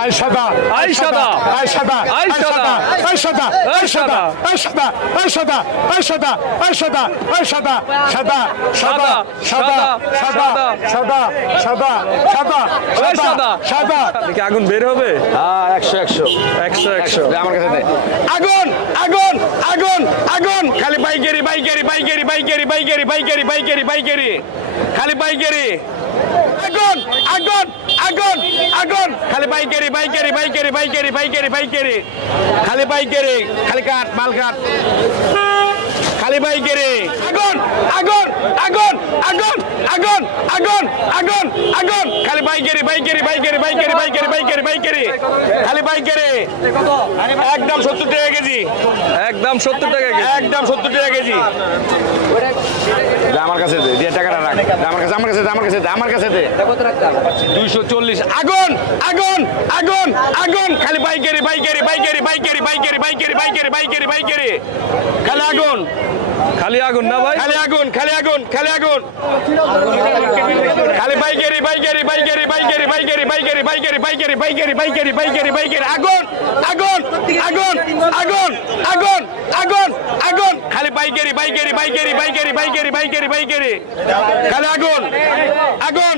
I সাদা I সাদা। I সাদা আই সাদা। আই সাদা আই সাদা সাদা সাদা সাদা সাদা সাদা সাদা সাদা সাদা সাদা সাদা সাদা সাদা ওই সাদা। সাদা আগুন বের হবে হ্যাঁ একশো একশো একশো একশো দে আমার কাছে আগুন আগুন আগুন আগুন খালি বাইকেরি বাইকেরি বাইকেরি বাইকেরি বাইকেরি বাইকেরি বাইকেরি বাইকেরি খালি বাইকেরি আগুন আগুন আগুন আগুন! খালি পাইকারি পাইকারি পাইকারি পাইকারি পাইকারি পাইকারি। খালি পাইকারি, খালি কাঠ, মাল কাঠ। খালি পাইকারি। আগুন আগুন আগুন আগুন খালি বাইকেরি বাইকেরি বাইকেরি বাইকেরি বাইকেরি বাইকেরি বাইকেরি খালি বাইকেরি একদম সত্তর টাকা কেজি একদম সত্তর টাকা কেজি একদম সত্তর টাকা কেজি দে আমার কাছে দে দিয়ে টাকাটা রাখ দে আমার কাছে আমার কাছে দে আমার কাছে দে আমার কাছে দে দুইশো চল্লিশ আগুন আগুন আগুন আগুন খালি বাইকেরি বাইকেরি বাইকেরি বাইকেরি বাইকেরি বাইকেরি বাইকেরি বাইকেরি বাইকেরি খালি আগুন খালি আগুন না ভাই খালি আগুন খালি আগুন খালি আগুন খালি বাইকেরি বাইকেরি বাইকেরি বাইকেরি বাইকেরি বাইকেরি বাইকেরি বাইকেরি বাইকেরি বাইকেরি বাইকেরি বাইকেরি আগুন আগুন আগুন আগুন আগুন আগুন আগুন খালি বাইকেরি বাইকেরি বাইকেরি বাইকেরি বাইকেরি বাইকেরি বাইকেরি খালি আগুন আগুন